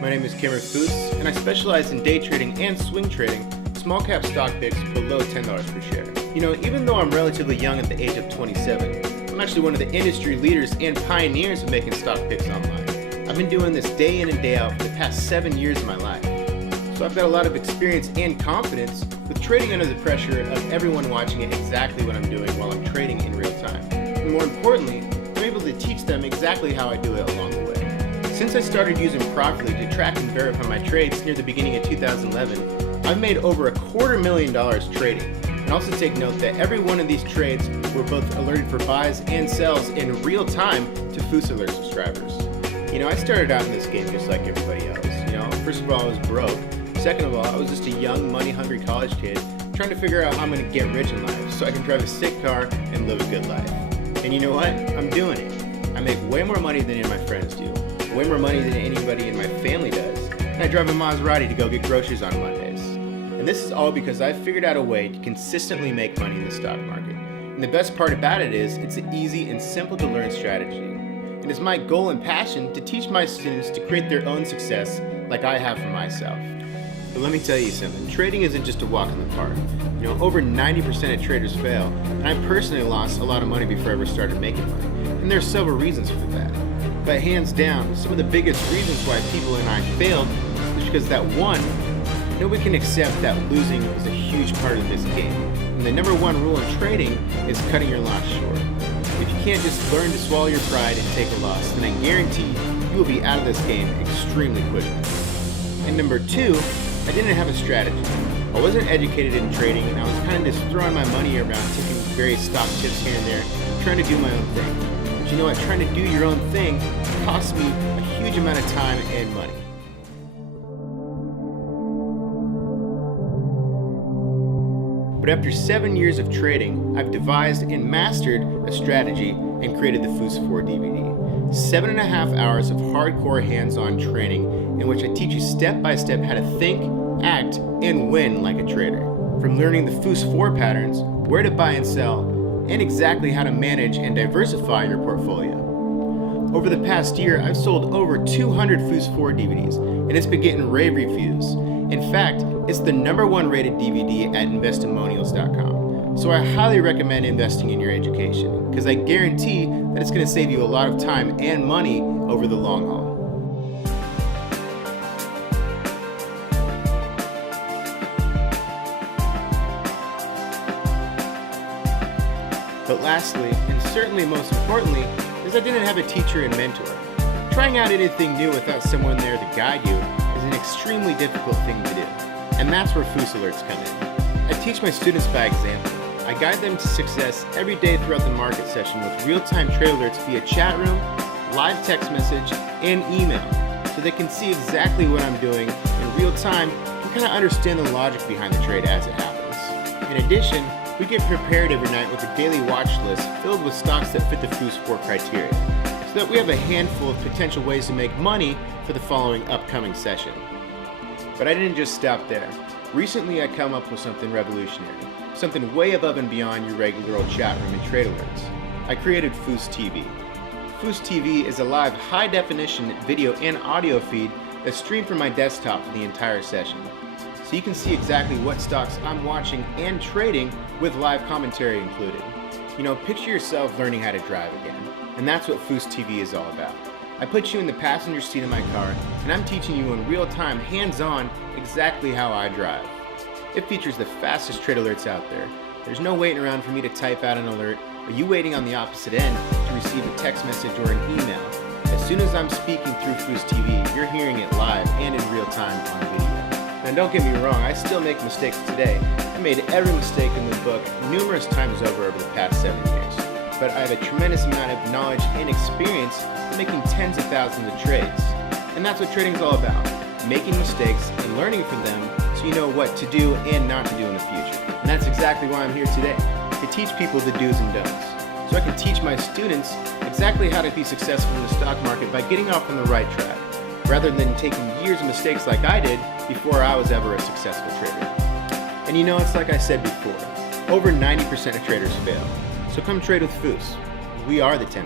My name is Fous, and I specialize in day trading and swing trading, small cap stock picks below $10 per share. You know, even though I'm relatively young at the age of 27, I'm actually one of the industry leaders and pioneers of making stock picks online. I've been doing this day in and day out for the past 7 years of my life. So I've got a lot of experience and confidence with trading under the pressure of everyone watching it exactly what I'm doing while I'm trading in real time. And more importantly, I'm able to teach them exactly how I do it along the way. Since I started using Profitly to track and verify my trades near the beginning of 2011, I've made over $250,000 trading. And also take note that every one of these trades were both alerted for buys and sells in real time to Fous Alert subscribers. You know, I started out in this game just like everybody else. You know, first of all, I was broke. Second of all, I was just a young, money-hungry college kid trying to figure out how I'm going to get rich in life so I can drive a sick car and live a good life. And you know what? I'm doing it. I make way more money than any of my friends do. Way more money than anybody in my family does. And I drive a Maserati to go get groceries on Mondays. And this is all because I've figured out a way to consistently make money in the stock market. And the best part about it is it's an easy and simple to learn strategy. And it's my goal and passion to teach my students to create their own success like I have for myself. But let me tell you something, trading isn't just a walk in the park. You know, over 90% of traders fail, and I personally lost a lot of money before I ever started making money. And there are several reasons for that. But hands down, some of the biggest reasons why people and I failed is because that one, nobody can accept that losing is a huge part of this game. And the number one rule in trading is cutting your loss short. If you can't just learn to swallow your pride and take a loss, then I guarantee you will be out of this game extremely quickly. And number two, I didn't have a strategy. I wasn't educated in trading, and I was kind of just throwing my money around, taking various stock tips here and there, trying to do my own thing. But you know what, trying to do your own thing costs me a huge amount of time and money. But after 7 years of trading, I've devised and mastered a strategy and created the Fous 4 DVD. 7.5 hours of hardcore hands-on training in which I teach you step-by-step how to think, act, and win like a trader. From learning the Fous 4 patterns, where to buy and sell, and exactly how to manage and diversify your portfolio. Over the past year, I've sold over 200 Fous 4 DVDs, and it's been getting rave reviews. In fact, it's the #1 rated DVD at investimonials.com. So I highly recommend investing in your education, because I guarantee that it's going to save you a lot of time and money over the long haul. But lastly, and certainly most importantly, is I didn't have a teacher and mentor. Trying out anything new without someone there to guide you is an extremely difficult thing to do. And that's where Fous Alerts come in. I teach my students by example. I guide them to success every day throughout the market session with real-time trade alerts via chat room, live text message, and email, so they can see exactly what I'm doing in real time and kind of understand the logic behind the trade as it happens. In addition, we get prepared every night with a daily watch list filled with stocks that fit the Fous 4 criteria, so that we have a handful of potential ways to make money for the following upcoming session. But I didn't just stop there. Recently I come up with something revolutionary, something way above and beyond your regular old chat room and trade alerts. I created Fous TV. Fous TV is a live high-definition video and audio feed that's streamed from my desktop for the entire session. So you can see exactly what stocks I'm watching and trading with live commentary included. You know, picture yourself learning how to drive again. And that's what Fous TV is all about. I put you in the passenger seat of my car, and I'm teaching you in real time, hands-on, exactly how I drive. It features the fastest trade alerts out there. There's no waiting around for me to type out an alert, or you waiting on the opposite end to receive a text message or an email. As soon as I'm speaking through Fous TV, you're hearing it live and in real time on video. Now don't get me wrong, I still make mistakes today. I made every mistake in the book numerous times over the past 7 years. But I have a tremendous amount of knowledge and experience in making tens of thousands of trades. And that's what trading is all about, making mistakes and learning from them so you know what to do and not to do in the future. And that's exactly why I'm here today, to teach people the do's and don'ts. So I can teach my students exactly how to be successful in the stock market by getting off on the right track, rather than taking years of mistakes like I did before I was ever a successful trader. And you know, it's like I said before, over 90% of traders fail. So come trade with Fous. We are the 10%.